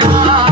Yeah.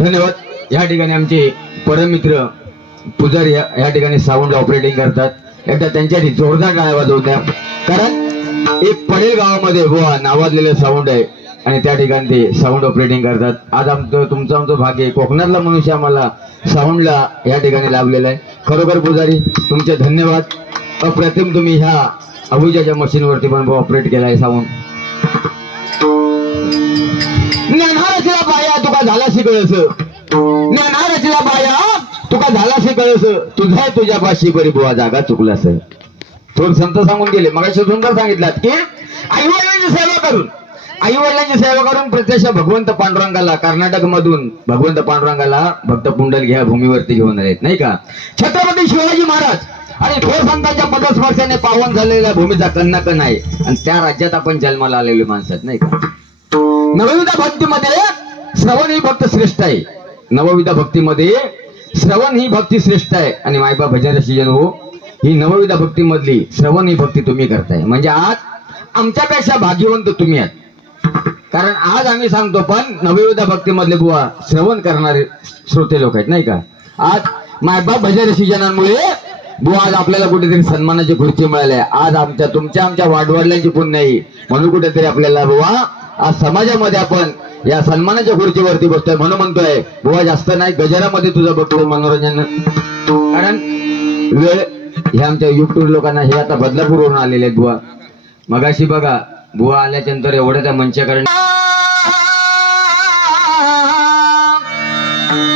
धन्यवाद या ठिकाणी आमचे परमित्र पुजारी या ठिकाणी साऊंड ऑपरेटिंग करतात एकदा त्यांच्यासाठी जोरदार गाण्या होत्या कारण एक पडेल गावामध्ये गोवा हो, नावाजलेलं साऊंड आहे आणि त्या ठिकाणी ते साऊंड ऑपरेटिंग करतात आज आमचं तुमचं आमचं भाग्य कोकणातला मनुष्य आम्हाला साऊंडला या ठिकाणी लाभलेला आहे खरोखर पुजारी तुमचे धन्यवाद अप्रतिम तुम्ही ह्या अभुजाच्या मशीनवरती पण ऑपरेट केलाय सांगून ज्ञानारचीला बाया तुका झाला शिकळस ज्ञानारचीला बाया तुका झाला कळस तुझा तुझ्या पाशी बरी बुवा जागा चुकलास थोर संत सांगून गेले मग सुंदर सांगितलात की आई वडिलांची सेवा करून आई वडिलांची सेवा करून प्रत्यक्ष भगवंत पांडुरंगाला कर्नाटक मधून भगवंत पांडुरंगाला भक्त पुंडल घ्या भूमीवरती घेऊन आलेत नाही का छत्रपती शिवाजी महाराज आणि थोर संतांच्या पदस्पर्शाने पावन झालेल्या भूमीचा कन आहे आणि त्या राज्यात आपण जन्माला आलेले माणसात नाही का नवविधा भक्तीमध्ये श्रवण ही भक्त श्रेष्ठ आहे नवविधा भक्तीमध्ये श्रवण ही भक्ती श्रेष्ठ आहे आणि मायबा भजन जन हो ही नवविधा भक्तीमधली श्रवण ही भक्ती तुम्ही करताय म्हणजे आज आमच्यापेक्षा भाग्यवंत तुम्ही आहात कारण आज आम्ही सांगतो पण नवविधा भक्तीमधले बुवा श्रवण करणारे श्रोते लोक आहेत नाही का आज मायबाप भजन रसिजनांमुळे भू आज आपल्याला कुठेतरी सन्मानाची खुर्ची मिळाली आज आमच्या तुमच्या आमच्या वाढवडल्यांची पुण्य नाही म्हणून कुठेतरी आपल्याला बुवा आज समाजामध्ये आपण या सन्मानाच्या खुर्चीवरती बसतोय म्हणून म्हणतोय बुवा जास्त नाही गजरामध्ये तुझं बघतो मनोरंजन कारण वेळ हे आमच्या युट्यूब लोकांना हे आता होऊन आलेले आहेत बुवा मगाशी बघा बुवा आल्याच्या नंतर एवढ्या त्या मंच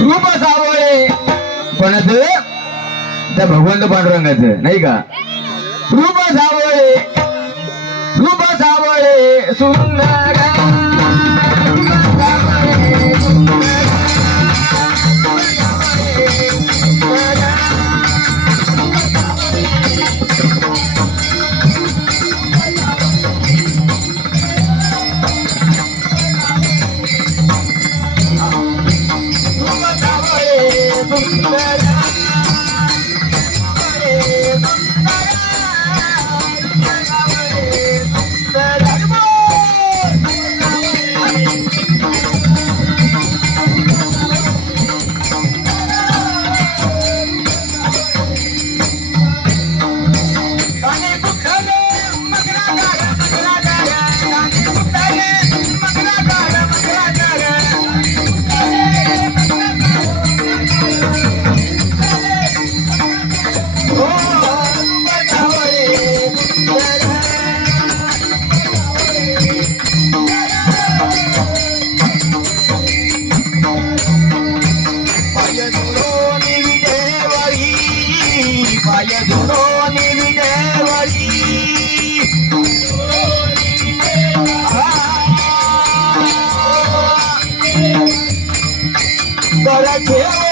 रूप सावळे पण त्या भगवंत पांडुरंगाचं नाही का रूप सावळे रूप सावळे सुंदर Let's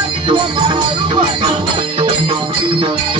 Thank you.